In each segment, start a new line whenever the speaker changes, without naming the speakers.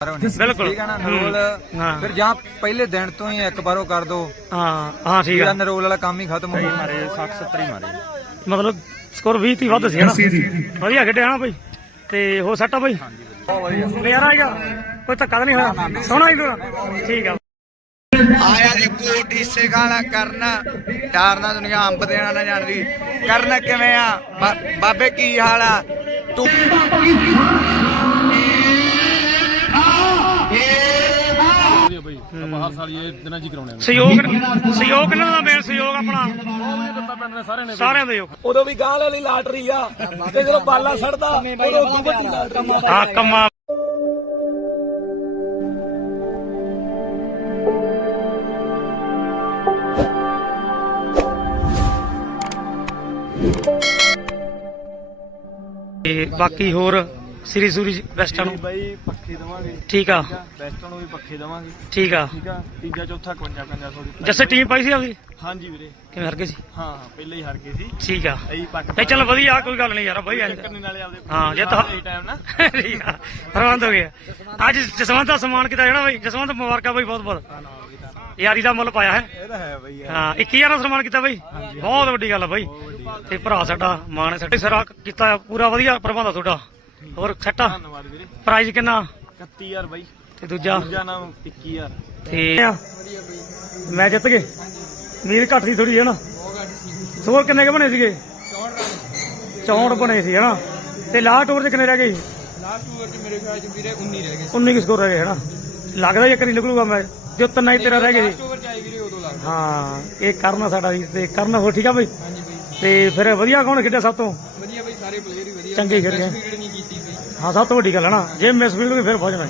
ਬਿਲਕੁਲ।
ਠੀਕ ਹੈ ਨਾ ਨਰੋਲ
ਹਾਂ।
ਫਿਰ ਜਾਂ ਪਹਿਲੇ ਦਿਨ ਤੋਂ ਹੀ ਇੱਕ ਵਾਰੋ ਕਰ ਦੋ।
ਹਾਂ ਹਾਂ ਠੀਕ
ਜਿਹੜਾ
ਆ
ਨਰੋਲ ਵਾਲਾ ਕੰਮ ਹੀ ਖਤਮ ਹੋ ਗਿਆ
ਮਾਰੇ 60 70 ਹੀ ਮਾਰੇ।
ਮਤਲਬ ਸਕੋਰ 20 ਤੀ ਵੱਧ ਸੀ ਹਨਾ ਵਧੀਆ ਖੇਡਿਆ ਹਨਾ ਬਈ। ਤੇ ਹੋ ਸੱਟਾ ਬਈ? ਨਜ਼ਾਰਾ ਆਏਗਾ। ਕੋਈ ਧੱਕਾ ਤਾਂ ਨਹੀਂ ਹੋਇਆ? ਸੋਹਣਾ ਹੀ ਪੂਰਾ ਠੀਕ ਆ।
ਆਇਆ ਜੀ ਕੋਟ ਹਿੱਸੇ ਗਾਣਾ ਕਰਨਾ। ਡਰਨਾ ਦੁਨੀਆ ਅੰਬ ਦੇਣਾ ਨਾ ਜਾਣਦੀ ਕਰਨ ਕਿਵੇਂ ਆ? ਬਾ- ਬਾਬੇ ਕੀ ਹਾਲ ਆ? ਤੂੰ
ਵਧੀਆ ਬਈ ਆਪਾਂ ਹਰ ਸਾਲ ਇਹ ਦਿਨਾਂ ਜੀ ਕਰਾਉਣੇ ਆ
ਸਹਿਯੋਗ ਸਹਿਯੋਗ ਇਹਨਾਂ ਦਾ ਮੇਨ ਸਹਿਯੋਗ ਆਪਣਾ।
ਦਿੱਤਾ ਪਿੰਡ ਨੇ ਸਾਰਿਆਂ ਨੇ।
ਸਾਰਿਆਂ ਦਾ ਯੋਗ।
ਉਦੋਂ ਵੀ ਗਾਂ ਵਾਲੀ ਲਾਟਰੀ ਆ ਤੇ ਜਦੋਂ ਬਾਲਾ ਸੜਦਾ ਉਦੋਂ ਉਦੋਂ ਵੱਡੀ ਲਾਟਰੀ ਆ।
ਆ ਕੰਮਾ ਤੇ ਬਾਕੀ ਹੋਰ ਸ੍ਰੀ ਸੂਰੀ ਵੈਸਟਾਂ ਨੂੰ
ਬਾਈ ਪੱਖੇ ਦਵਾਂਗੇ।
ਠੀਕ ਆ।
ਬੈਸਟਾਂ ਨੂੰ ਵੀ ਪੱਖੇ ਦਵਾਂਗੇ।
ਠੀਕ ਆ।
ਠੀਕ ਆ? ਤੀਜਾ ਚੌਥਾ 55 55 ਦੀ
ਜੱਸੇ ਟੀਮ ਪਾਈ ਸੀ ਆਪਦੀ?
ਹਾਂਜੀ ਵੀਰੇ।
ਕਿਵੇਂ ਹਰ ਗਏ ਸੀ?
ਹਾਂ ਹਾਂ ਪਹਿਲੇ ਹੀ ਹਾਰ ਗਏ ਸੀ।
ਠੀਕ ਆ।
ਪੱਕ
ਨਹੀਂ ਚੱਲ ਵਧੀਆ ਕੋਈ ਗੱਲ ਨਹੀਂ ਯਾਰ ਬਈ
ਕਰਨੇ ਨਾਲੇ ਆਪਦੇ
ਹਾਂ ਜੇ ਤਾਂ
ਟਾਈਮ ਨਾ।
ਠੀਕ ਆ ਪ੍ਰਬੰਧ ਹੋ ਗਿਆ। ਅੱਜ ਜਸਵੰਤ ਦਾ ਸਨਮਾਨ ਕੀਤਾ ਜਾਣਾ ਬਈ ਜਸਵੰਤ ਮੁਬਾਰਕਾਂ ਬਈ ਬਹੁਤ ਬਹੁਤ। ਯਾਰੀ ਦਾ ਮੁੱਲ ਪਾਇਆ ਹੈ।
ਇਹ ਤਾਂ ਹੈ ਬਈ
ਹਾਂ 21000 ਦਾ ਸਨਮਾਨ ਕੀਤਾ ਬਈ। ਬਹੁਤ ਵੱਡੀ ਗੱਲ ਆ ਬਈ। ਤੇ ਭਰਾ ਸਾਡਾ ਮਾਣ ਹੈ ਸਾਡੇ ਸਾਰਾ ਕੀਤਾ ਪੂਰਾ ਵਧੀਆ ਪ੍ਰਬੰਧ ਆ ਤੁਹਾਡਾ। ਹੋਰ
ਧੰਨਵਾਦ ਵੀਰੇ।
ਪ੍ਰਾਈਜ਼ ਕਿੰਨਾ?
31000 ਬਾਈ।
ਤੇ ਦੂਜਾ?
ਦੂਜਾ ਨਾਮ 21000
ਤੇ ਮੈਂ ਜਿੱਤ ਗਏ। ਮੀਰ ਘੱਟ ਸੀ ਥੋੜੀ ਹੈ ਨਾ ਸਕੋਰ ਕਿੰਨੇ ਕੇ ਬਣੇ ਸੀਗੇ? 64 ਬਣੇ ਸੀ ਹਨਾ? ਤੇ ਲਾਸਟ ਓਵਰ ਚ ਕਿੰਨੇ ਰਹਿ ਗਏ
ਲਾਸਟ ਓਵਰ 'ਚ ਮੇਰੇ ਖਿਆਲ 'ਚ ਵੀਰੇ 19 ਰਹਿ ਗਏ
19 ਕੀ ਸਕੋਰ ਰਹਿ ਗਏ ਹਨਾ? ਲੱਗਦਾ ਜੇ ਕਰੀ ਨਿਕਲੂਗਾ ਮੈਂ ਜੋ ਤਿੰਨਾਂ ਹੀ ਤੇਰਾ ਰਹਿ ਗਏ ਸੀ।
ਓਵਰ 'ਚ ਆਈ ਵੀਰੇ ਉਦੋਂ ਲੱਗ
ਹਾਂ ਇਹ ਕਰਨਾ ਸਾਡਾ ਜੀ ਤੇ ਕਰਨਾ ਹੋਰ ਠੀਕ ਆ ਬਈ?
ਹਾਂਜੀ ਬਈ।
ਤੇ ਫਿਰ ਵਧੀਆ ਕੌਣ ਖੇਡਿਆ ਸਭ ਤੋਂ?
ਸਾਰੇ ਪਲੇਅਰ ਹੀ ਵਧੀਆ
ਚੰਗੇ ਖੇਡੇ ਆ।
ਸਪੀਡ ਨਹੀਂ ਕੀਤੀ ਬਈ
ਹਾਂ ਸਭ ਤੋਂ ਵੱਡੀ ਗੱਲ ਹੈ ਨਾ ਜੇ ਮਿਸ ਫੀਲਡ ਵੀ ਫਿਰ ਫੌਜਣਾ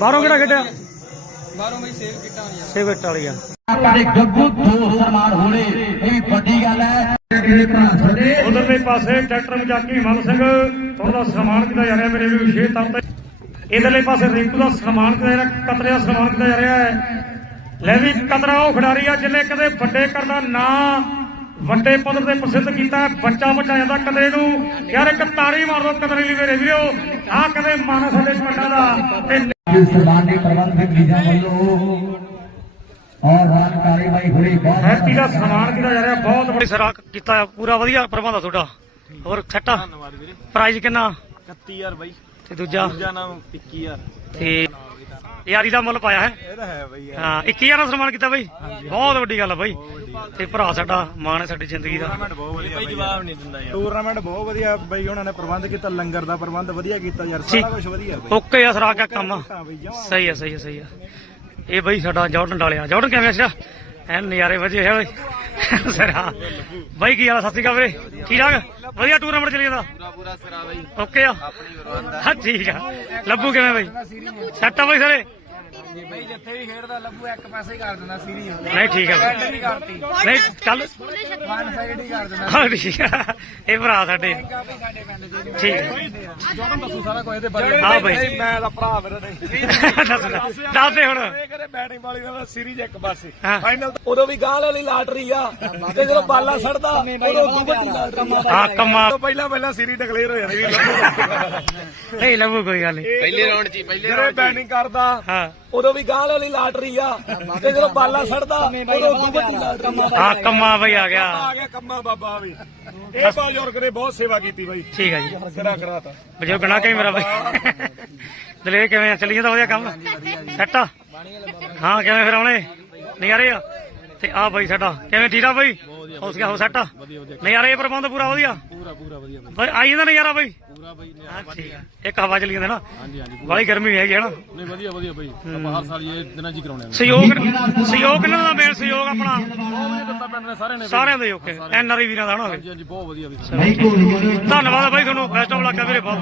ਬਾਹਰੋਂ ਕਿਹੜਾ ਖੇਡਿਆ?
ਬਾਹਰੋਂ ਬਈ ਸੇਵ ਕਿੱਟਾਂ ਆਈਆਂ
ਸੇਵਟ ਵਾਲੀਆ।
ਪਰ ਗੱਗੂ ਦੋ ਸਨਮਾਨ ਹੋਣੇ ਇਹ ਵੱਡੀ ਗੱਲ ਹੈ। ਜਿਹੜੇ ਭਰਾ ਸਾਡੇ?
ਉਧਰਲੇ ਪਾਸੇ ਡਾਕਟਰ ਮਜਾਕੀ ਮਨ ਸਿੰਘ ਤੁਹਾਡਾ ਸਨਮਾਨ ਕੀਤਾ ਜਾ ਰਿਹਾ ਮੇਰੇ ਵੀ ਵਿਸ਼ੇਸ਼ ਤੌਰ ਤੇ। ਇਧਰਲੇ ਪਾਸੇ ਰਿੰਕੂ ਦਾ ਸਨਮਾਨ ਕੀਤਾ ਜਾ ਰਿਹਾ ਕਤਰੇ ਦਾ ਸਨਮਾਨ ਕੀਤਾ ਜਾ ਰਿਹਾ ਹੈ। ਲੈ ਵੀ ਕਤਰਾ ਉਹ ਖਿਡਾਰੀ ਆ ਜਿਹਨੇ ਕਦੇ ਵੱਡੇ ਕਰਦਾ ਨਾਂ ਵੱਡੇ ਪੱਧਰ ਤੇ ਪ੍ਰਸਿੱਧ ਕੀਤਾ ਹੈ। ਬੱਚਾ ਬੱਚਾ ਜਾਂਦਾ ਕਤਰੇ ਨੂੰ। ਯਾਰ ਇੱਕ ਤਾੜੀ ਮਾਰ ਦੋ ਕਤਰੇ ਲਈ ਮੇਰੇ ਵੀਰੋ। ਆ ਕਦੇ ਮਨ ਸਾਡੇ ਪਿੰਡਾਂ ਦਾ। ਤੇ
ਸਨਮਾਨ ਦੇ ਪ੍ਰਬੰਧਕ ਜੀਜਾ ਵੱਲੋਂ ਔਰ ਰਾਨਕਾਰੀ ਬਾਈ ਹੁਣੇ ਬਹੁਤ
ਹੈਪੀ ਦਾ ਸਨਮਾਨ ਕੀਤਾ ਜਾ ਰਿਹਾ। ਬਹੁਤ ਬੜੀ ਸਰਾ ਕੀਤਾ ਪੂਰਾ ਵਧੀਆ ਪ੍ਰਬੰਧ ਤੁਹਾਡਾ। ਹੋਰ ਸੱਟਾ?
ਧੰਨਵਾਦ ਵੀਰੇ।
ਪ੍ਰਾਈਜ਼ ਕਿੰਨਾ?
31000 ਬਾਈ।
ਤੇ ਦੂਜਾ?
ਦੂਜਾ ਨਾਮ 21000
ਤੇ ਯਾਰੀ ਦਾ ਮੁੱਲ ਪਾਇਆ ਹੈ।
ਇਹ ਤਾਂ ਹੈ ਬਈ
ਹਾਂ 21000 ਦਾ ਸਨਮਾਨ ਕੀਤਾ ਬਈ। ਬਹੁਤ ਵੱਡੀ ਗੱਲ ਆ ਬਈ। ਤੇ ਭਰਾ ਸਾਡਾ ਮਾਣ ਹੈ ਸਾਡੀ ਜ਼ਿੰਦਗੀ ਦਾ।
ਬਹੁਤ ਵਧੀਆ ਬਈ ਜਵਾਬ ਨਹੀਂ ਦਿੰਦਾ ਯਾਰ। ਟੂਰਨਾਮੈਂਟ ਬਹੁਤ ਵਧੀਆ ਬਈ ਉਹਨਾਂ ਨੇ ਪ੍ਰਬੰਧ ਕੀਤਾ ਲੰਗਰ ਦਾ ਪ੍ਰਬੰਧ ਵਧੀਆ ਕੀਤਾ ਯਾਰ ਸਾਰਾ ਕੁਝ ਵਧੀਆ ਬਈ।
ਓਕੇ ਆ ਸਰਾ ਕਿਆ ਕੰਮ ਸਹੀ ਆ ਸਹੀ ਆ ਸਹੀ ਆ। ਇਹ ਬਈ ਸਾਡਾ ਜਾਰਡਨ ਡਾਲਿਆ ਜਾਰਡਨ ਕਿਵੇਂ ਸਿਆ? ਐਨ ਨਜ਼ਾਰੇ ਵਜੇ ਹੈ ਬਈ। ਸਰਾ। ਬਈ ਕੀ ਹਾਲ ਆ? ਸਤਿ ਸ਼੍ਰੀ ਅਕਾਲ ਵੀਰੇ। ਠੀਕ ਠਾਕ? ਵਧੀਆ ਟੂਰਨਾਮੈਂਟ ਚੱਲੀ ਜਾਂਦਾ?
ਪੂਰਾ ਪੂਰਾ ਸਿਰਾ ਬਾਈ।
ਓਕੇ ਆ। ਹਾਂ ਠੀਕ ਆ। ਲੱਭੂ ਕਿਵੇਂ ਬਈ? ਸੱਟ ਆ ਬਈ ਸਾਰੇ।
ਬਈ ਜਿੱਥੇ ਵੀ ਖੇਡਦਾ ਲੱਭੂ ਇੱਕ ਪਾਸੇ ਹੀ ਕਰ ਦਿੰਦਾ ਸੀਰੀ
ਨਹੀਂ ਠੀਕ ਆ ਬਈ।
ਨਹੀਂ ਕਰਤੀ
ਨਹੀਂ ਚੱਲ
ਵਨ ਸਾਈਡ ਹੀ ਕਰ ਦਿੰਦਾ।
ਹਾਂ ਠੀਕ ਆ ਇਹ ਭਰਾ ਸਾਡੇ।
ਕਾਫੀ ਸਾਡੇ ਪਿੰਡ ਦੇ।
ਠੀਕ। ਆ।
ਜੋੜਨ ਦੱਸੋ ਸਾਰਾ ਕੁਝ ਇਹਦੇ ਬਾਰੇ।
ਹਾਂ ਬਈ।
ਮੈਂ ਦਾ ਭਰਾ ਮੇਰਾ ਨਹੀਂ
ਦੱਸ ਦੱਸ ਦੱਸ ਦੇ ਹੁਣ।
ਇਹ ਕਰੇ ਬੈਟਿੰਗ ਵਾਲੀ ਦਾ ਸੀਰੀਜ਼ ਇੱਕ ਪਾਸੇ।
ਹਾਂ।
ਫਾਈਨਲ
ਉਦੋਂ ਵੀ ਗਾਂ ਵਾਲੀ ਲਾਟਰੀ ਆ। ਤੇ ਜਦੋਂ ਬਾਲਾ ਸੜਦਾ ਉਦੋਂ ਵੱਡੀ ਲਾਟਰੀ ਆ।
ਆ। ਕੰਮਾ
ਪਹਿਲਾਂ ਪਹਿਲਾਂ ਸੀਰੀਜ਼ ਡਿਕਲੇਅਰ ਹੋ ਜਾਂਦੀ
ਨਹੀਂ ਲੱਭੂ ਕੋਈ ਗੱਲ ਨਹੀਂ।
ਪਹਿਲੇ ਰਾਉਂਡ 'ਚ ਹੀ, ਪਹਿਲੇ
ਜਿਹੜੇ ਬੈਟਿੰਗ ਕਰਦਾ
ਹਾਂ।
ਉਦੋਂ ਵੀ ਗਾਂ ਵਾਲੀ ਲਾਟਰੀ ਆ। ਤੇ ਜਦੋਂ ਬਾਲਾ ਸੜਦਾ ਉਦੋਂ ਉਦੋਂ ਵੱਡੀ ਲਾਟਰੀ ਆ।
ਆ ਕੰਮਾ ਬਈ ਆ ਗਿਆ।
ਆ ਗਿਆ ਕੰਮਾ ਬਾਬਾ ਵੀ। ਇਹ ਬਜ਼ੁਰਗ ਨੇ ਬਹੁਤ ਸੇਵਾ ਕੀਤੀ ਬਾਈ।
ਠੀਕ ਆ ਜੀ।
ਸਿਰਾ ਕਰਾਤਾ
ਬਜੋ ਗਣਾ ਕਈ ਮੇਰਾ ਬਈ। ਦਲੇਰ ਕਿਵੇਂ ਆ? ਚੱਲੀ ਜਾਂਦਾ ਵਧੀਆ ਕੰਮ। ਸੈੱਟ ਆ? ਹਾਂ ਕਿਵੇਂ ਫਿਰ ਆਉਣੇ? ਨਜ਼ਾਰੇ ਆ? ਤੇ ਆ ਬਾਈ ਸਾਡਾ। ਕਿਵੇਂ ਠੀਕ ਆ ਬਾਈ? ਹੋ ਗਿਆ ਹੋ ਸੈੱਟ? ਆ ਨਜ਼ਾਰੇ ਪ੍ਰਬੰਧ ਪੂਰਾ ਵਧੀਆ?
ਪੂਰਾ ਪੂਰਾ ਵਧੀਆ ਬਾਈ
ਬਈ ਆਈ ਜਾਂਦਾ ਨਜ਼ਾਰਾ ਬਾਈ?
ਪੂਰਾ ਬਾਈ ਨੇ
ਹਾਂ ਠੀਕ। ਆ ਇੱਕ ਹਵਾ ਚੱਲੀ ਜਾਂਦਾ ਨਾ।
ਹਾਂਜੀ ਹਾਂਜੀ
ਬਾਈ ਗਰਮੀ ਨਹੀਂ ਹੈਗੀ ਹਨਾ
ਨਹੀਂ ਵਧੀਆ ਵਧੀਆ ਬਾਈ। ਆਪਾਂ ਹਰ ਸਾਲ ਇਹ ਦਿਨਾਂ ਜੀ ਕਰਾਉਣੇ ਆ
ਸਹਿਯੋਗ ਸਹਿਯੋਗ ਇਹਨਾਂ ਦਾ ਮੇਨ ਸਹਿਯੋਗ ਆਪਣਾ?
ਬਹੁਤ ਵਧੀਆ ਦਿੱਤਾ ਪਿੰਡ ਨੇ ਸਾਰਿਆਂ ਨੇ
ਸਾਰਿਆਂ ਦੇ ਓਕੇ ਐਨ ਆਰ ਵੀਰਾਂ ਦਾ ਹਨਾ ਹੋਵੇ
ਹਾਂਜੀ ਹਾਂਜੀ ਬਹੁਤ ਵਧੀਆ ਵੀ
ਧੰਨਵਾਦ ਬਾਈ ਤੁਹਾਨੂੰ। ਬੈਸਟ ਆਫ ਲੱਗਾ ਵੀਰੇ ਬਹੁਤ।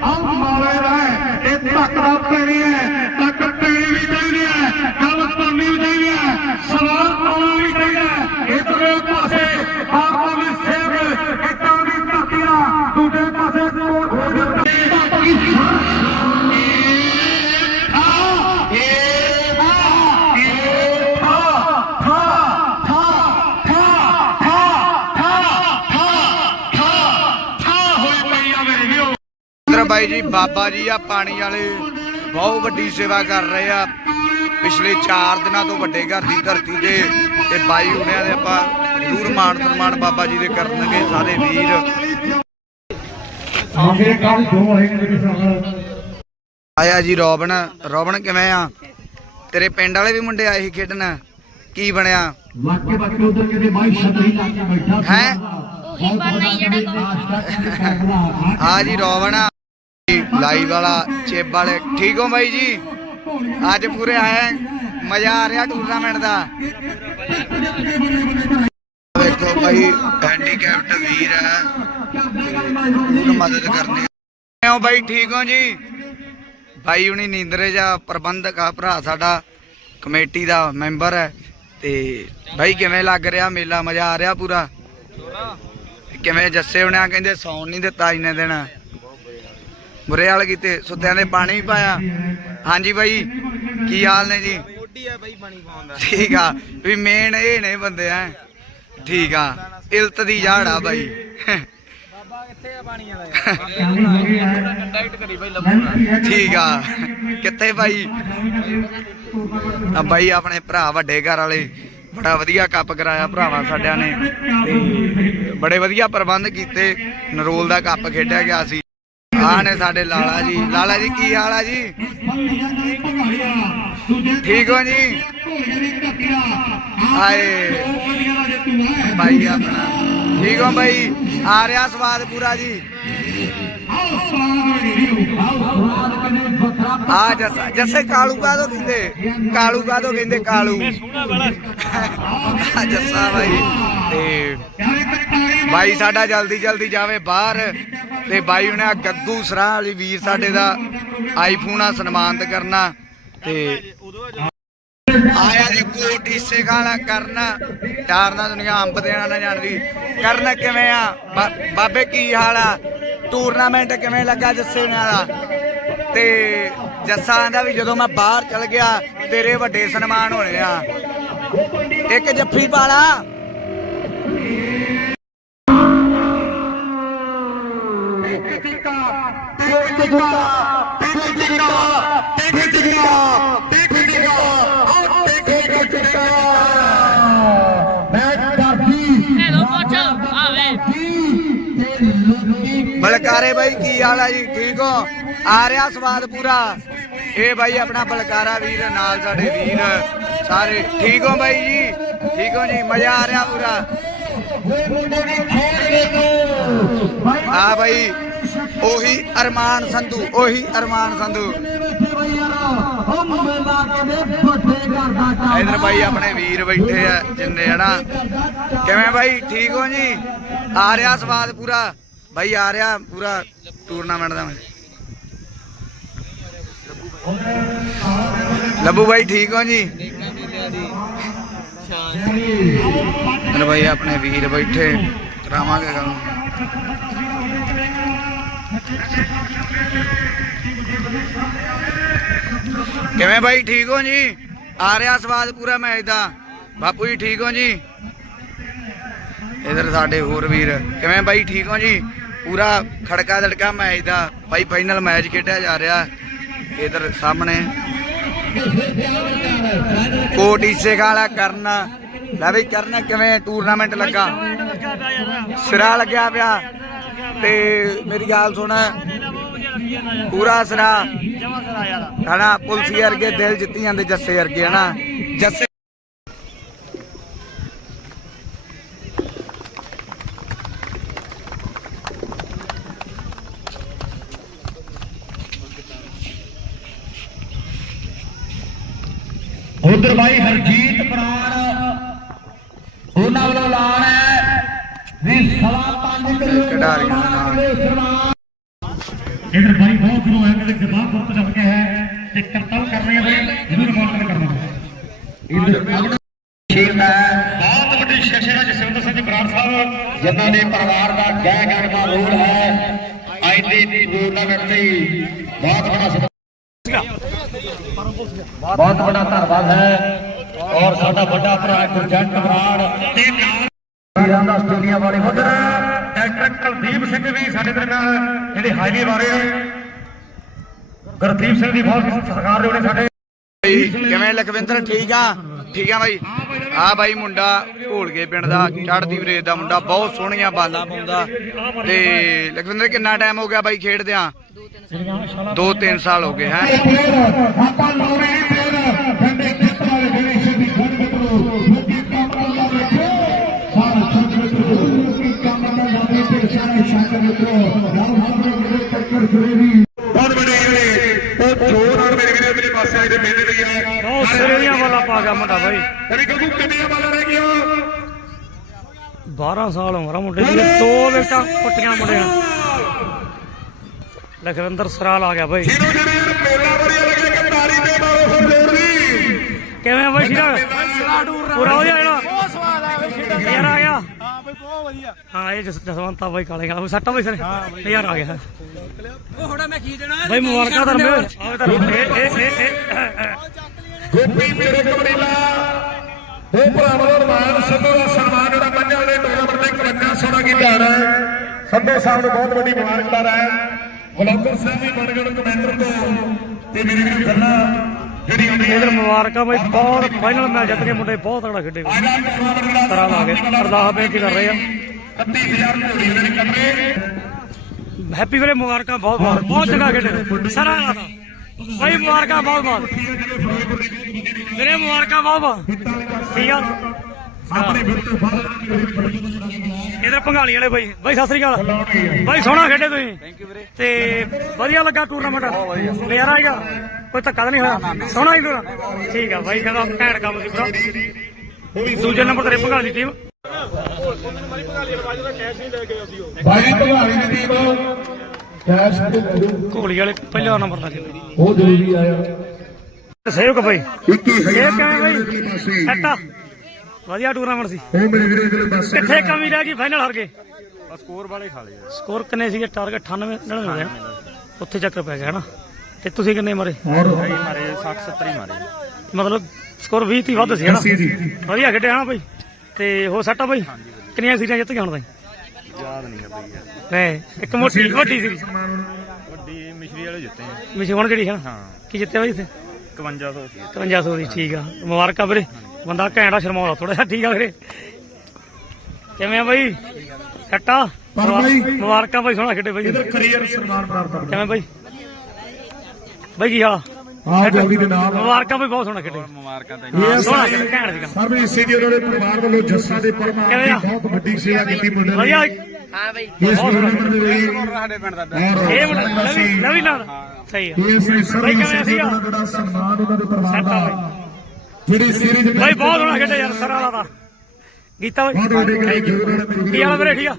ਬਹੁਤ
ਮਾਵੇ ਰਹੇ ਇਹ ਤੱਕ ਦਾ ਪੈਣੀ ਹੈ ਤੱਕ ਪੈਣੀ ਵੀ ਚਾਹੀਦੀ ਹੈ ਗੱਲ ਕਰਨੀ ਵੀ ਚਾਹੀਦੀ ਹੈ ਸਵਾਲ ਆਉਣਾ ਵੀ ਚਾਹੀਦਾ ਹੈ ਇਧਰਲੇ ਪਾਸੇ ਬਾਪਾ ਵੀ ਸੇਵ ਇੱਟਾਂ ਦੀ ਧਰਤੀਆਂ ਦੂਜੇ ਪਾਸੇ ਕੋਟ ਹੋ ਜਾਂਦੀ
ਇਧਰ ਬਾਈ ਜੀ ਬਾਬਾ ਜੀ ਆ ਪਾਣੀ ਵਾਲੇ। ਬਹੁਤ ਵੱਡੀ ਸੇਵਾ ਕਰ ਰਹੇ ਆ। ਪਿਛਲੇ 4 ਦਿਨਾਂ ਤੋਂ ਵੱਡੇ ਘਰ ਦੀ ਧਰਤੀ ਤੇ ਤੇ ਬਾਈ ਹੁਣਿਆਂ ਦੇ ਆਪਾਂ ਜ਼ਰੂਰ ਮਾਣ ਸਨਮਾਨ ਬਾਬਾ ਜੀ ਦੇ ਕਰਨਗੇ ਸਾਰੇ ਵੀਰ।
ਆਗੇ ਕੱਲ ਦੋ ਹੋਏਗੇ ਮੇਰੇ ਸਾਹਮਣੇ
ਆਇਆ ਜੀ ਰੋਬਨ। ਰੋਬਨ ਕਿਵੇਂ ਆ? ਤੇਰੇ ਪਿੰਡ ਵਾਲੇ ਵੀ ਮੁੰਡੇ ਆਏ ਸੀ ਖੇਡਣ? ਕੀ ਬਣਿਆ?
ਵਾਕੇ ਵਾਕੇ ਉਧਰ ਕਿਤੇ ਬਾਈ ਛਤਰੀ ਲਾ ਕੇ ਬੈਠਾ
ਹੈਂ? ਆ ਜੀ ਰੋਬਨ। ਆ ਲਾਈਵ ਵਾਲਾ ਚੇਬ ਵਾਲੇ। ਠੀਕ ਹੋ ਬਾਈ ਜੀ? ਅੱਜ ਪੂਰੇ ਆਏ ਮਜ਼ਾ ਆ ਰਿਹਾ ਟੂਰਨਾਮੈਂਟ ਦਾ। ਵੇਖੋ ਭਾਈ ਹੈਂਡੀਕੈਪਟ ਵੀਰ ਹੈ ਉਹਨੂੰ ਮਦਦ ਕਰਨੀ ਕਿਉਂ ਬਾਈ, ਠੀਕ ਹੋ ਜੀ? ਭਾਈ ਹੁਣੀ ਨੀਂਦਰੇ ਜਾ, ਪ੍ਰਬੰਧਕ ਆ, ਭਰਾ ਸਾਡਾ। ਕਮੇਟੀ ਦਾ ਮੈਂਬਰ ਹੈ। ਤੇ ਬਾਈ ਕਿਵੇਂ ਲੱਗ ਰਿਹਾ? ਮੇਲਾ ਮਜ਼ਾ ਆ ਰਿਹਾ ਪੂਰਾ? ਕਿਵੇਂ ਜੱਸੇ ਹੁਣਿਆ ਕਹਿੰਦੇ ਸੌਣ ਨਹੀਂ ਦਿੱਤਾ ਇੰਨੇ ਦਿਨ। ਬੁਰੇ ਹਾਲ ਕੀਤੇ ਸੁੱਤਿਆਂ ਦੇ ਪਾਣੀ ਵੀ ਪਾਇਆ। ਹਾਂਜੀ ਬਾਈ ਕੀ ਹਾਲ ਨੇ ਜੀ?
ਮੋਢੀ ਆ ਬਾਈ ਪਾਣੀ ਪਾਉਂਦਾ
ਠੀਕ ਆ ਵੀ ਮੇਨ ਇਹ ਨੇ ਬੰਦੇ ਆ ਠੀਕ ਆ ਇਲਤ ਦੀ ਜੜ ਆ ਬਾਈ।
ਬਾਬਾ ਕਿੱਥੇ ਆ ਪਾਣੀ ਵਾਲਾ ਯਾਰ? ਕੰਟੈਕਟ ਕਰੀ ਬਾਈ ਲੱਭੂ
ਠੀਕ ਆ। ਕਿੱਥੇ ਬਾਈ? ਆ ਬਾਈ ਆਪਣੇ ਭਰਾ ਵੱਡੇ ਘਰ ਵਾਲੇ। ਬੜਾ ਵਧੀਆ ਕੱਪ ਕਰਾਇਆ ਭਰਾਵਾਂ ਸਾਡਿਆਂ ਨੇ। ਤੇ ਬੜੇ ਵਧੀਆ ਪ੍ਰਬੰਧ ਕੀਤੇ। ਨਰੋਲ ਦਾ ਕੱਪ ਖੇਡਿਆ ਗਿਆ ਸੀ। ਆ ਨੇ ਸਾਡੇ ਲਾਲਾ ਜੀ। ਲਾਲਾ ਜੀ ਕੀ ਹਾਲ ਆ ਜੀ? ਠੀਕ ਹੋ ਜੀ? ਹਾਏ। ਬਾਈ ਆਪਣਾ। ਠੀਕ ਹੋ ਬਾਈ ਆ ਰਿਹਾ ਸਵਾਦ ਪੂਰਾ ਜੀ। ਆ ਜੱਸਾ ਜੱਸੇ ਕਾਲੂ ਕਾਦੋਂ ਕਹਿੰਦੇ। ਕਾਲੂ ਕਾਦੋਂ ਕਹਿੰਦੇ ਕਾਲੂ। ਆ ਜੱਸਾ ਬਾਈ ਤੇ ਬਾਈ ਸਾਡਾ ਜਲਦੀ ਜਲਦੀ ਜਾਵੇ ਬਾਹਰ। ਤੇ ਬਾਈ ਉਹਨੇ ਆਹ ਗੱਗੂ ਸਰਾਹ ਵਾਲੀ ਵੀਰ ਸਾਡੇ ਦਾ ਆਈਫੋਨ ਆ ਸਨਮਾਨਿਤ ਕਰਨਾ ਤੇ ਆਇਆ ਜੀ ਕੋਟ ਹਿੱਸੇ ਖਾਣਾ ਕਰਨਾ। ਚਾਰਨਾ ਦੁਨੀਆ ਅੰਬ ਦੇਣਾ ਨਾ ਜਾਣਦੀ। ਕਰਨ ਕਿਵੇਂ ਆ? ਬਾਬੇ ਕੀ ਹਾਲ ਆ? ਟੂਰਨਾਮੈਂਟ ਕਿਵੇਂ ਲੱਗਾ ਜੱਸੇ ਨਾਲ? ਦਾ ਤੇ ਜੱਸਾ ਆਂਦਾ ਵੀ ਜਦੋਂ ਮੈਂ ਬਾਹਰ ਚਲ ਗਿਆ, ਤੇਰੇ ਵੱਡੇ ਸਨਮਾਨ ਹੋਣੇ ਆ। ਇੱਕ ਜੱਫੀ ਪਾਲਾ
ਹੈਲੋ ਪੁੱਛ ਆਵੇ।
ਬਲਕਾਰੇ ਬਾਈ ਕੀ ਹਾਲ ਆ ਜੀ? ਠੀਕ ਹੋ? ਆ ਰਿਹਾ ਸਵਾਦ ਪੂਰਾ। ਇਹ ਬਾਈ ਆਪਣਾ ਬਲਕਾਰਾ ਵੀਰ ਨਾਲ ਸਾਡੇ ਵੀਰ ਸਾਰੇ। ਠੀਕ ਹੋ ਬਾਈ ਜੀ? ਠੀਕ ਹੋ ਜੀ? ਮਜ਼ਾ ਆ ਰਿਹਾ ਪੂਰਾ। ਆ ਬਾਈ ਉਹੀ ਅਰਮਾਨ ਸੰਧੂ ਉਹੀ ਅਰਮਾਨ ਸੰਧੂ। ਇਧਰ ਬਾਈ ਆਪਣੇ ਵੀਰ ਬੈਠੇ ਆ ਜਿੰਨੇ ਹਨਾ। ਕਿਵੇਂ ਬਾਈ ਠੀਕ ਹੋ ਜੀ? ਆ ਰਿਹਾ ਸਵਾਦ ਪੂਰਾ? ਬਾਈ ਆ ਰਿਹਾ ਪੂਰਾ ਟੂਰਨਾਮੈਂਟ ਦਾ ਲੱਭੂ ਬਾਈ ਠੀਕ ਹੋ ਜੀ? ਇਧਰ ਬਾਈ ਆਪਣੇ ਵੀਰ ਬੈਠੇ ਕਰਾਵਾਂਗੇ ਗੱਲ। ਕਿਵੇਂ ਬਾਈ, ਠੀਕ ਹੋ ਜੀ? ਆ ਰਿਹਾ ਸਵਾਦ ਪੂਰਾ ਮੈਚ ਦਾ। ਬਾਪੂ ਜੀ, ਠੀਕ ਹੋ ਜੀ? ਇਧਰ ਸਾਡੇ ਹੋਰ ਵੀਰ, ਕਿਵੇਂ ਬਾਈ, ਠੀਕ ਹੋ ਜੀ? ਪੂਰਾ ਖੜਕਾ ਦੜਕਾ ਮੈਚ ਦਾ। ਬਾਈ ਫਾਈਨਲ ਮੈਚ ਖੇਡਿਆ ਜਾ ਰਿਹਾ ਇਧਰ ਸਾਹਮਣੇ। ਕੋਟ ਈਸੇ ਵਾਲਾ ਕਰਨ। ਲੈ ਬਈ, ਕਰਨ ਕਿਵੇਂ? ਟੂਰਨਾਮੈਂਟ ਲੱਗਾ। ਸਿਰਾ ਲੱਗਿਆ ਪਿਆ। ਤੇ ਮੇਰੀ ਗੱਲ ਸੁਣ। ਪੂਰਾ ਸਿਰਾ ਹਨਾ, ਪੁਲਸੀ ਵਰਗੇ ਦਿਲ ਜਿੱਤੀ ਜਾਂਦੇ ਜੱਸੇ ਵਰਗੇ, ਹਨਾ। ਜੱਸੇ
ਉਧਰ ਬਾਈ ਹਰਜੀਤ ਪ੍ਰਾਣ ਉਹਨਾਂ ਵੱਲੋਂ ਐਲਾਨ ਹੈ। ਵੀ ਸਵਾ ਕਿਲੋ
ਖਿਡਾਰੀਆਂ ਦੇ ਨਾਲ।
ਇਧਰ ਬਾਈ ਬਹੁਤ ਦੂਰੋਂ ਹੈ ਕਿ ਜਵਾਬ ਬਹੁਤ ਚੱਲ ਕੇ ਹੈ ਤੇ ਕਰਤੱਵ ਕਰ ਰਹੇ ਨੇ ਜ਼ਰੂਰ ਮਾਲਕ ਕਰਨਾ ਇਧਰ ਬਹੁਤ ਵੱਡੀ ਸ਼ਖਸੀਅਤ ਹੈ ਜਸਵਿੰਦਰ ਸਿੰਘ ਬਰਾੜ ਸਾਹਿਬ ਜਿਨ੍ਹਾਂ ਦੇ ਪਰਿਵਾਰ ਦਾ ਗਹਿ ਗਹਿ ਦਾ ਰੋਲ ਹੈ ਅੱਜ ਦੇ ਟੂਰਨਾਮੈਂਟ ਦੀ ਬਹੁਤ ਬੜਾ ਬਹੁਤ ਵੱਡਾ ਧੰਨਵਾਦ ਹੈ। ਔਰ ਸਾਡਾ ਵੱਡਾ ਭਰਾ ਗੁਰਜੰਟ ਬਰਾੜ ਤੇ ਨਾਲ ਵੀਰਾਂ ਦਾ ਆਸਟ੍ਰੇਲੀਆ ਵਾਲੇ ਉਧਰ ਡਾਕਟਰ ਕੁਲਦੀਪ ਸਿੰਘ ਵੀ ਸਾਡੇ ਦਰਮਿਆਨ ਜਿਹੜੇ ਹਾਈਲੀ ਵਾਰੇ
ਗੁਰਦੀਪ ਸਿੰਘ ਦੀ ਬਹੁਤ ਸਰਕਾਰ ਦੇ ਉਹਨੇ ਸਾਡੇ
ਕਿਵੇਂ ਲਖਵਿੰਦਰ? ਠੀਕ ਆ? ਠੀਕ ਆ ਬਾਈ। ਆ ਬਾਈ ਮੁੰਡਾ ਘੋਲਗੇ ਪਿੰਡ ਦਾ ਚੜਦੀ ਵਰੇਦ ਦਾ ਮੁੰਡਾ ਬਹੁਤ ਸੋਹਣੀਆਂ ਬਾਲਾਂ ਪਾਉਂਦਾ। ਤੇ ਲਖਵਿੰਦਰ ਕਿੰਨਾ ਟਾਈਮ ਹੋ ਗਿਆ ਬਾਈ ਖੇਡਦਿਆਂ? 2-3 ਸਾਲ। ਹੋ ਗਏ ਹੈ?
ਉਹ ਜੋਰ ਨਾਲ ਮੇਰੇ ਵੀਰੇ ਮੇਰੇ ਪਾਸੇ ਆਏ ਲਈ
ਪਾ ਗਿਆ ਮੁੰਡਾ ਬਾਈ।
ਤੇਰੀ ਗੱਗੂ ਕਿੰਨੀਆਂ ਬਾਲਾਂ ਰਹਿ ਗਈਆਂ?
12 ਸਾਲ ਉਮਰ ਆ ਮੁੰਡੇ ਦੀ। ਦੋ ਵਿਕਟਾਂ ਪੱਟੀਆਂ ਮੁੰਡਿਆਂ ਲਖਵਿੰਦਰ ਸਰਾਲ ਆ ਗਿਆ ਬਾਈ।
ਜਿਹਨੂੰ ਜਿਹੜੇ ਯਾਰ ਮੇਲਾ ਵਧੀਆ ਲੱਗਿਆ। ਕਿ ਤਾਰੀ ਦੇ ਮਾਰੋ ਫਿਰ ਜੋਰ ਦੀ।
ਕਿਵੇਂ ਆ ਬਾਈ ਸ਼ੀਰਾ? ਪੂਰਾ ਵਧੀਆ
ਬਹੁਤ ਵਧੀਆ।
ਹਾਂ ਇਹ ਜਸ ਜਸਵੰਤਾ ਬਾਈ ਕਾਲੇ ਗਾਲ ਸੱਟਾ ਬਾਈ ਸਰ। ਯਾਰ ਆ ਗਿਆ।
ਉਹ ਹੁਣਾ ਮੈਂ ਕੀ ਦੇਣਾ?
ਬਾਈ ਮੁਬਾਰਕਾਂ ਧਰਮੇ ਆਵੇ ਧਰਮ ਇਹ ਇਹ ਇਹ ਇਹ
ਗੋਪੀ ਮੇਰੇ ਕਬੜੀਲਾ ਉਹ ਭਰਾਵਾਂ ਦਾ ਮਾਨ ਸੰਧੂ ਦਾ ਸਨਮਾਨ ਜਿਹੜਾ ਪੰਜਾਂ ਦੇ ਟੂਰਨਾਮੈਂਟ ਦੇ 51 ਸੋਨਾ ਕੀਤਾ ਹੈ। ਸੰਧੂ ਸਾਹਿਬ ਨੂੰ ਬਹੁਤ ਵੱਡੀ ਮੁਬਾਰਕਬਾਦ ਹੈ ਵਲੋਗਰ ਸਾਹਿਬ ਵੀ ਬੜਗੜ ਕਮੈਂਟਰ ਤੋਂ। ਤੇ ਮੇਰੀ ਵੀ ਗੱਲਾਂ
ਇਧਰ ਮੁਬਾਰਕਾਂ ਬਾਈ ਬਹੁਤ ਫਾਈਨਲ ਮੈਚ ਜਿੱਤ ਕੇ ਮੁੰਡੇ ਬਹੁਤ ਤਗੜਾ ਖੇਡੇ।
ਆਇਆ
ਸਰਾਲ ਆ ਗਏ ਅਰਦਾਸ ਬੇਨਤੀ ਕਰ ਰਹੇ ਆ।
31000 ਘੋੜੀ ਦੇ ਕਮਰੇ
ਹੈਪੀ ਵੀਰੇ ਮੁਬਾਰਕਾਂ ਬਹੁਤ ਬਹੁਤ ਬਹੁਤ ਚੰਗਾ ਖੇਡੇ ਸਾਰਾ ਦਾ ਬਾਈ ਮੁਬਾਰਕਾਂ ਬਹੁਤ ਬਹੁਤ। ਵੀਰੇ ਮੁਬਾਰਕਾਂ ਬਹੁਤ ਬਹੁਤ। ਠੀਕ ਆ? ਇਧਰ ਪੰਗਾਲੀ ਵਾਲੇ ਬਾਈ। ਬਾਈ ਸਤਿ ਸ੍ਰੀ ਅਕਾਲ। ਬਾਈ ਸੋਹਣਾ ਖੇਡੇ ਤੁਸੀਂ। ਥੈਂਕ ਯੂ ਵੀਰੇ। ਤੇ ਵਧੀਆ ਲੱਗਾ ਟੂਰਨਾਮੈਂਟ ਨਜ਼ਾਰਾ ਆਏਗਾ। ਕੋਈ ਧੱਕਾ ਤਾਂ ਨਹੀਂ ਹੋਇਆ? ਸੋਹਣਾ ਹੀ ਪੂਰਾ ਠੀਕ ਆ ਬਾਈ ਕਹਿੰਦਾ ਘੈਂਟ ਕੰਮ ਸੀ ਪੂਰਾ ਦੂਜੇ ਨੰਬਰ ਤੇ ਪੰਗਾਲੀ ਟੀਮ
ਬਾਈ ਭਗਾਣੀ ਦੀ ਟੀਮ। ਕੈਸ਼ ਤੇ
ਘੋਲੀ ਵਾਲੇ ਪਹਿਲਾ ਨੰਬਰ ਲੱਗੇ।
ਉਹ ਜ਼ਰੂਰੀ ਆਇਆ।
ਸੇਵਕ ਬਾਈ।
21000
ਇਹ ਕਿਵੇਂ ਬਾਈ? ਸੱਟਾ ਵਧੀਆ ਟੂਰਨਾਮੈਂਟ ਸੀ।
ਉਹ ਮੇਰੇ ਵੀਰੇ ਜਿਹੜੇ ਬਸ
ਕਿੱਥੇ ਕਮੀ ਰਹਿ ਗਈ ਫਾਈਨਲ ਹਾਰ ਗਏ?
ਸਕੋਰ ਵਾਲੇ ਖਾ ਲਏ
ਸਕੋਰ ਕਿੰਨੇ ਸੀਗੇ? ਟਾਰਗੇਟ 98 99 ਹੋਇਆ ਉੱਥੇ ਚੱਕਰ ਪੈ ਗਿਆ ਹਨਾ? ਤੇ ਤੁਸੀਂ ਕਿੰਨੇ ਮਾਰੇ?
ਔਰ
ਮਾਰੇ 60 70 ਹੀ ਮਾਰੇ।
ਮਤਲਬ ਸਕੋਰ 20 ਤੀ ਵੱਧ ਸੀ ਹਨਾ
ਜੀ
ਵਧੀਆ ਖੇਡਿਆ ਹਨਾ ਬਾਈ? ਤੇ ਹੋ ਸੱਟਾ ਬਾਈ? ਕਿੰਨੀਆਂ ਸੀਟਾਂ ਜਿੱਤ ਗਿਆ ਹੁਣ ਤਾਈਂ
ਯਾਦ ਨਹੀਂ ਹੈ ਬਈ
ਨਹੀਂ ਇੱਕ ਮੋਟੀ ਵੱਡੀ ਸੀ।
ਵੱਡੀ ਮਿਸ਼ਰੀ ਵਾਲੇ ਜਿੱਤੇ ਆ।
ਮਿਸ਼ਵਣ ਕਿਹੜੀ ਹੈ
ਹਾਂ।
ਕੀ ਜਿੱਤਿਆ ਬਾਈ ਇੱਥੇ?
5100 ਸੀ
5300 ਦੀ ਠੀਕ ਆ। ਮੁਬਾਰਕਾਂ ਵੀਰੇ। ਬੰਦਾ ਘੈਂਟਾ ਸ਼ਰਮਾਉਂਦਾ ਥੋੜਾ ਜਿਹਾ ਠੀਕ ਆ ਵੀਰੇ। ਕਿਵੇਂ ਆ ਬਾਈ? ਸੱਟਾ
ਪਰ ਬਾਈ-
ਮੁਬਾਰਕਾਂ ਬਾਈ ਸੋਹਣਾ ਖੇਡੇ ਬਾਈ।
ਕਰੀਅਰ ਸਨਮਾਨ ਪ੍ਰਾਪਤ
ਕਿਵੇਂ ਬਾਈ? ਬਾਈ ਕੀ ਹਾਲ? ਆ?
ਜੋਗੀ ਦੇ ਨਾਲ
ਮੁਬਾਰਕਾਂ ਬਾਈ ਬਹੁਤ ਸੋਹਣਾ ਖੇਡੇ
ਮੁਬਾਰਕਾਂ ਤਾਂ
ਇਹ
ਸੋਹਣਾ ਖੇਡੇ ਘੈਂਟ ਸੀਗਾ।
ਸਰਵਿਸ ਸੀ ਜੀ ਉਹਨਾਂ ਦੇ ਪਰਿਵਾਰ ਵੱਲੋਂ ਜੱਸਾ ਦੇ ਪਰਮਾਰ
ਕਿਵੇਂ
ਦੀ? ਬਹੁਤ ਵੱਡੀ ਸੇਵਾ ਕੀਤੀ ਮੁੰਡੇ ਨੇ।
ਵਧੀਆ।
ਇਸ ਟੂਰਨਾਮੈਂਟ ਦੇ ਲਈ
ਸਾਡੇ ਪਿੰਡ ਦਾ।
ਔਰ
ਇਹ ਮੁੰਡਾ ਨਵੀਂ ਨਵੀਂ ਨਾਲ। ਸਹੀ ਆ।
ਇਸ ਲਈ
ਬਾਈ
ਸਰਵਿਸ
ਕਿਵੇਂ
ਸੀ
ਸੀਗਾ?
ਉਹਨਾਂ ਦਾ ਜਿਹੜਾ ਸਨਮਾਨ ਉਹਨਾਂ ਦੇ ਪਰਿਵਾਰ ਦਾ। ਜਿਹੜੀ ਸੀਰੀਜ਼
ਬਾਈ ਬਹੁਤ ਸੋਹਣਾ ਖੇਡੇ ਯਾਰ ਸਰਾ ਵਾਲਾ ਦਾ।
ਵੱਡੇ
ਬਾਈ
ਨੇ ਮੇਰੀ
ਕੀ ਹਾਲ ਵੀਰੇ ਠੀਕ ਆ?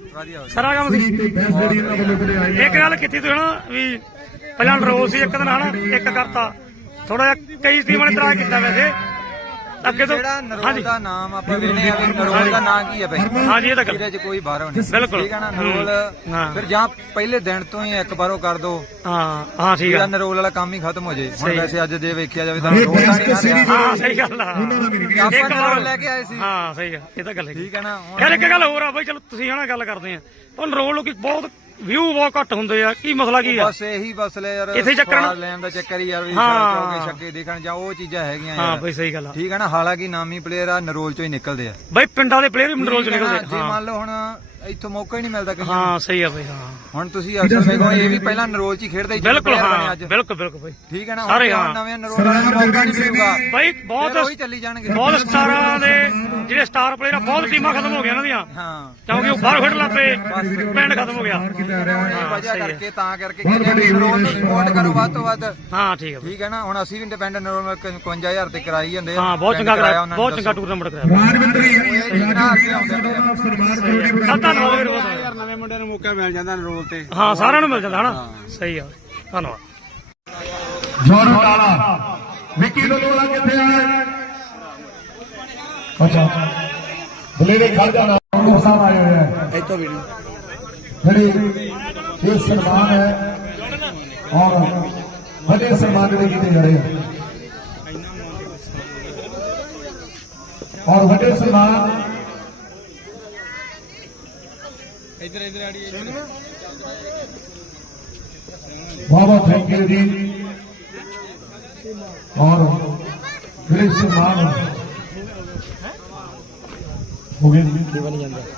ਸਰਾ ਕੰਮ ਸੀ?
ਤੇ ਬੈਸ ਜਿਹੜੀ ਇਹਨਾਂ ਵੱਲੋਂ ਜਿਹੜੇ ਆਈ
ਇੱਕ ਗੱਲ ਕੀਤੀ ਤੂੰ ਹਨਾ ਵੀ ਪਹਿਲਾਂ ਡਰੋ ਸੀ ਇੱਕ ਦਿਨ ਹਨਾ? ਇੱਕ ਕਰਤਾ। ਥੋੜਾ ਜਿਹਾ ਕਈ ਟੀਮਾਂ ਨੇ ਤਰਾ ਕੀਤਾ ਵੈਸੇ। ਅੱਗੇ ਤੋਂ
ਜਿਹੜਾ ਨਰੋਲ ਦਾ ਨਾਮ ਆਪਾਂ ਵੇਖਦੇ ਆ ਵੀ ਨਰੋਲ ਦਾ ਨਾਂ ਕੀ ਹੈ ਬਈ
ਹਾਂਜੀ ਇਹ ਤਾਂ ਗੱਲ।
ਇਹਦੇ ਚ ਕੋਈ ਬਾਹਰੋਂ ਨਹੀਂ।
ਬਿਲਕੁਲ।
ਠੀਕ ਹੈ ਨਾ ਨਰੋਲ
ਹਾਂ।
ਫਿਰ ਜਾਂ ਪਹਿਲੇ ਦਿਨ ਤੋਂ ਹੀ ਇੱਕ ਵਾਰੋ ਕਰ ਦੋ।
ਹਾਂ ਹਾਂ ਠੀਕ ਆ।
ਨਰੋਲ ਵਾਲਾ ਕੰਮ ਹੀ ਖਤਮ ਹੋ ਜੇ। ਹੁਣ। ਵੈਸੇ ਅੱਜ ਜੇ ਵੇਖਿਆ ਜਾਵੇ ਤਾਂ ਨਰੋਲ ਦਾ ਨਹੀਂ।
ਹਾਂ ਸਹੀ ਗੱਲ ਆ।
ਦਾ
ਇੱਕ
ਨਰੋਲ ਲੈ ਕੇ ਆਏ ਸੀ।
ਹਾਂ ਸਹੀ ਆ। ਇਹ ਤਾਂ ਗੱਲ ਹੈ
ਠੀਕ ਹੈ ਨਾ ਹੁਣ
ਯਾਰ ਇੱਕ ਗੱਲ ਹੋਰ ਆ ਬਾਈ ਚਲੋ ਤੁਸੀਂ ਹਨਾ ਗੱਲ ਕਰਦੇ ਆ। ਉਹ ਰੋਲ ਲੋਕੀ ਬਹੁਤ ਵਿਊ ਬਹੁਤ ਘੱਟ ਹੁੰਦੇ ਆ ਕੀ ਮਸਲਾ ਕੀ ਆ?
ਬਸ ਇਹੀ ਬਸ ਲੈ ਯਾਰ
ਇੱਥੇ ਚੱਕਰ ਨਾ-
ਸਵਾਦ ਲੈਣ ਦਾ ਚੱਕਰ ਹੀ ਯਾਰ ਵੀ
ਹਾਂ।
ਚੌਕੇ ਛੱਕੇ ਦੇਖਣ ਜਾਂ ਉਹ ਚੀਜ਼ਾਂ ਹੈਗੀਆਂ
ਹਾਂ
ਯਾਰ।
ਬਾਈ ਸਹੀ ਗੱਲ ਆ।
ਠੀਕ ਹੈ ਨਾ ਹਾਲਾਂਕਿ ਨਾਮੀ ਪਲੇਅਰ ਆ ਨਰੋਲ ਚੋਂ ਹੀ ਨਿਕਲਦੇ ਆ।
ਬਾਈ ਪਿੰਡਾਂ ਦੇ ਪਲੇਅਰ ਵੀ ਮੰਡਰੋਲ ਚ
ਠੀਕ ਨਾ,
ਨਿਕਲਦੇ
ਜੇ
ਹਾਂ।
ਮੰਨ ਲਓ ਹੁਣ ਇੱਥੋਂ ਮੌਕਾ ਹੀ ਨਹੀਂ ਮਿਲਦਾ ਕਿਸੇ ਨੂੰ।
ਹਾਂ ਸਹੀ ਆ ਬਾਈ ਹਾਂ।
ਹੁਣ ਤੁਸੀਂ ਅਕਸਰ ਵੇਖੋ ਇਹ ਵੀ ਪਹਿਲਾਂ ਨਰੋਲ ਚ ਹੀ ਖੇਡਦਾ ਸੀ ਜਦੋਂ
ਬਿਲਕੁਲ
player ਬਣੇ
ਹਾਂ
ਅੱਜ।
ਬਿਲਕੁਲ ਬਿਲਕੁਲ ਬਾਈ।
ਠੀਕ ਹੈ ਨਾ?
ਸਾਰੇ ਹਾਂ।
ਨਵੇਂ ਨਰੋਲ ਦਾ ਮੌਕਾ ਨਹੀਂ ਮਿਲੂਗਾ
ਬਾਈ
ਫਿਰ
ਬਹੁਤ
ਉਹੀ ਚੱਲੀ ਜਾਣਗੇ।
ਬਹੁਤ ਸਟਾਰਾਂ ਦੇ ਜਿਹੜੇ ਸਟਾਰ ਪਲੇਅਰ ਆ ਬਹੁਤ ਟੀਮਾਂ ਖਤਮ ਹੋ ਗਈਆਂ ਇਹਨਾਂ ਦੀਆਂ।
ਹਾਂ।
ਕਿਉਂਕਿ ਉਹ ਬਾਹਰ ਖੇਡ ਲੱਪੇ ਪਿੰਡ ਖਤਮ ਹੋ ਗਿਆ।
ਇਹ ਵਜ੍ਹਾ
ਸਹੀ ਹੈ।
ਕਰਕੇ ਤਾਂ ਕਰਕੇ ਕਹਿੰਦੇ ਨਰੋਲ ਨੂੰ ਸਪੋਰਟ ਕਰੋ ਵੱਧ ਤੋਂ ਵੱਧ।
ਹਾਂ ਠੀਕ ਆ ਬਾਈ।
ਠੀਕ ਹੈ ਨਾ? ਹੁਣ ਅਸੀਂ ਵੀ ਇੰਡੀਪੈਂਡੈਂਟ ਨਰੋਲ 51000 ਤੇ ਕਰਾਈ ਜਾਂਦੇ ਆ।
ਹਾਂ ਬਹੁਤ ਚੰਗਾ
ਕਰਾਇਆ ਉਹਨਾਂ ਨੇ
ਬਹੁਤ ਚੰਗਾ। ਟੂਰਨਾਮੈਂਟ ਕਰਾਇਆ।
ਰਾਜਵਿੰਦਰੀ
ਇਹਨਾਂ ਅੱਗੇ ਆਉਂਦੇ ਪਏ ਆ।
ਸਨਮਾਨ ਕਰੋ ਜੀ
ਸਭ ਧੰਨਵਾਦ ਵੀਰ ਬਹੁਤ
ਨਵੇਂ ਮੁੰਡੇ ਨੂੰ ਮੌਕਾ ਮਿਲ ਜਾਂਦਾ ਨਰੋਲ ਤੇ।
ਹਾਂ ਸਾਰਿਆਂ ਨੂੰ ਮਿਲ ਜਾਂਦਾ ਹਨਾ? ਸਹੀ ਆ। ਧੰਨਵਾਦ।
ਜੋਰ ਟਾਲਾ ਵਿੱਕੀ ਲੋਲਾ ਕਿੱਥੇ ਆ ਅੱਛਾ। ਬਲੇਰੇ ਖੜ ਜਾਣਾ। ਉਹ ਸਾਹਿਬ ਆਏ ਹੋਏ ਆ।
ਇੱਥੋਂ ਵੀ
ਜਿਹੜੀ ਇਹ ਸਨਮਾਨ ਹੈ ਔਰ ਵੱਡੇ ਸਨਮਾਨ ਜਿਹੜੇ ਕੀਤੇ ਜਾ ਰਹੇ ਆ। ਔਰ ਵੱਡੇ ਸਨਮਾਨ ਬਾਬਾ ਥੈਂਕ ਯੂ ਜੀ ਔਰ ਗ੍ਰਿਸ਼ ਮਾਨ ਹੋ ਗਿਆ ਜੀ ਬਣ ਜਾਂਦਾ